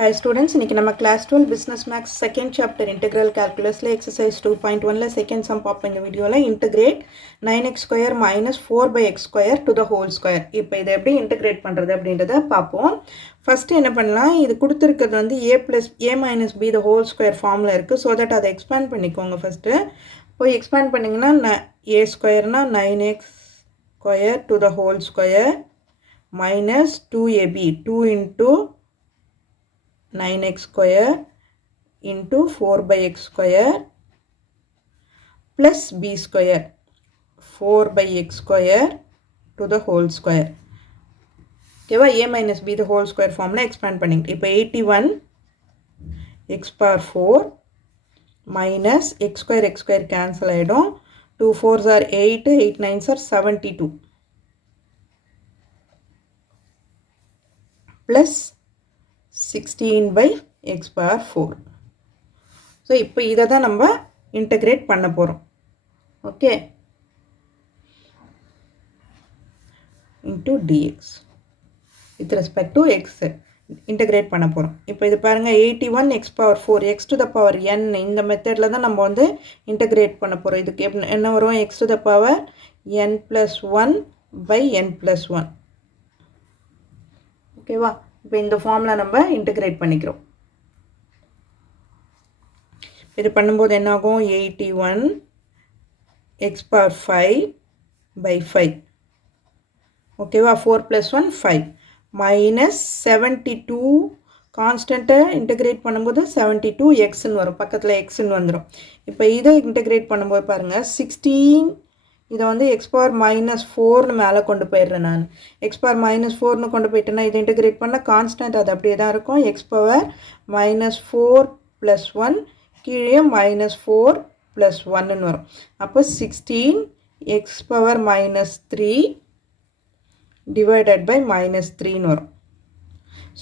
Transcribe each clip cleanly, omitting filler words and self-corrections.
Hi students, இன்னைக்கு நம்ம class 12 business maths second chapter integral calculus ல exercise 2.1 ல second sum பார்ப்போம் இந்த வீடியோல integrate 9x square minus 4 by x square to the whole square. இப்போ இதை எப்படி integrate பண்றது அப்படின்றத பார்ப்போம். First என்ன பண்ணலாம், இது கொடுத்திருக்கிறது வந்து a plus a minus b the whole square formula இருக்கு. So that அதை expand பண்ணிக்கோங்க first. போய் expand பண்ணீங்கன்னா a squareனா 9x square to the whole square minus 2ab 2 into 9x square into 4 by x square plus b square 4 by x square to the whole square. Okay, a minus b the whole square formula expand பண்ணி இப்போ 81 x power 4 minus x square cancel ஆயிடும் 2 4s are 8 8 9s are 72 plus 16 by x power 4. So, இப்போ இதை தான் நம்ம integrate பண்ண போகிறோம். Okay. Into dx. With respect to x. Integrate பண்ண போகிறோம். இப்போ இது பாருங்க 81 x power 4 x to the power n இந்த மெத்தடில் தான் நம்ம வந்து integrate பண்ண போகிறோம். இதுக்கு என்ன வரும் x to the power n plus 1 by n plus 1. ஓகேவா? இப்போ இந்த ஃபார்முலா நம்ம இன்டகிரேட் பண்ணிக்கிறோம். இது பண்ணும்போது என்ன ஆகும் 81 x power 5 by 5. ஓகேவா 4 plus 1 5 minus 72 கான்ஸ்டன்ட்டை இன்டகிரேட் பண்ணும்போது 72 xன்னு வரும், பக்கத்தில் xன்னு வந்துடும். இப்போ இதை இன்டகிரேட் பண்ணும்போது பாருங்கள் 16 இதை வந்து x power minus 4னு மேலே கொண்டு போயிடுறேன் நான். x power minus 4னு கொண்டு போயிட்டேன்னா இதை இன்டகிரேட் பண்ணால் கான்ஸ்டன்ட் அது அப்படியே தான் இருக்கும். x power minus 4 plus 1 கீழே minus 4 plus 1ன்னு வரும். அப்போ 16 x power minus 3 divided by minus 3ன்னு வரும்.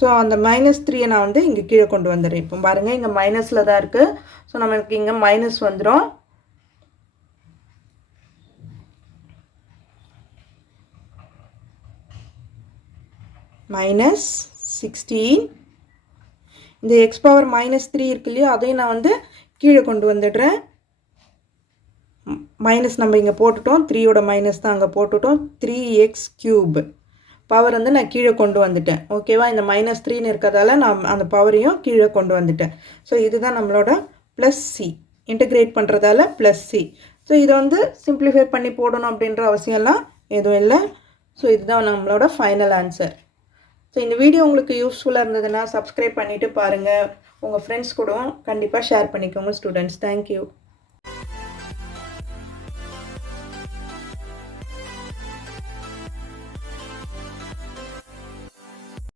ஸோ அந்த மைனஸ் 3 நான் வந்து இங்கே கீழே கொண்டு வந்துடுறேன். இப்போ பாருங்கள் இங்கே மைனஸில் தான் இருக்குது. ஸோ நம்மளுக்கு இங்கே மைனஸ் வந்துடும். minus 16 இந்த x power minus 3 இருக்கு இல்லையா, அதையும் நான் வந்து கீழே கொண்டு வந்துடுறேன். மைனஸ் நம்ம இங்கே போட்டுட்டோம், 3யோட மைனஸ் தான் அங்கே போட்டுட்டோம். 3x cube பவர் வந்து நான் கீழே கொண்டு வந்துட்டேன். ஓகேவா, இந்த மைனஸ் 3ன்னு இருக்கிறதால நான் அந்த பவரையும் கீழே கொண்டு வந்துட்டேன். ஸோ இதுதான் நம்மளோட ப்ளஸ் சி, இன்டகிரேட் பண்ணுறதால ப்ளஸ் சி. ஸோ இதை வந்து சிம்பிளிஃபை பண்ணி போடணும் அப்படின்ற அவசியம்லாம் எதுவும் இல்லை. ஸோ இதுதான் நம்மளோட ஃபைனல் ஆன்சர். ஸோ இந்த வீடியோ உங்களுக்கு யூஸ்ஃபுல்லாக இருந்ததுன்னா சப்ஸ்கிரைப் பண்ணிவிட்டு பாருங்கள். உங்கள் ஃப்ரெண்ட்ஸ் கூட கண்டிப்பாக ஷேர் பண்ணிக்கோங்க ஸ்டூடெண்ட்ஸ். தேங்க்யூ.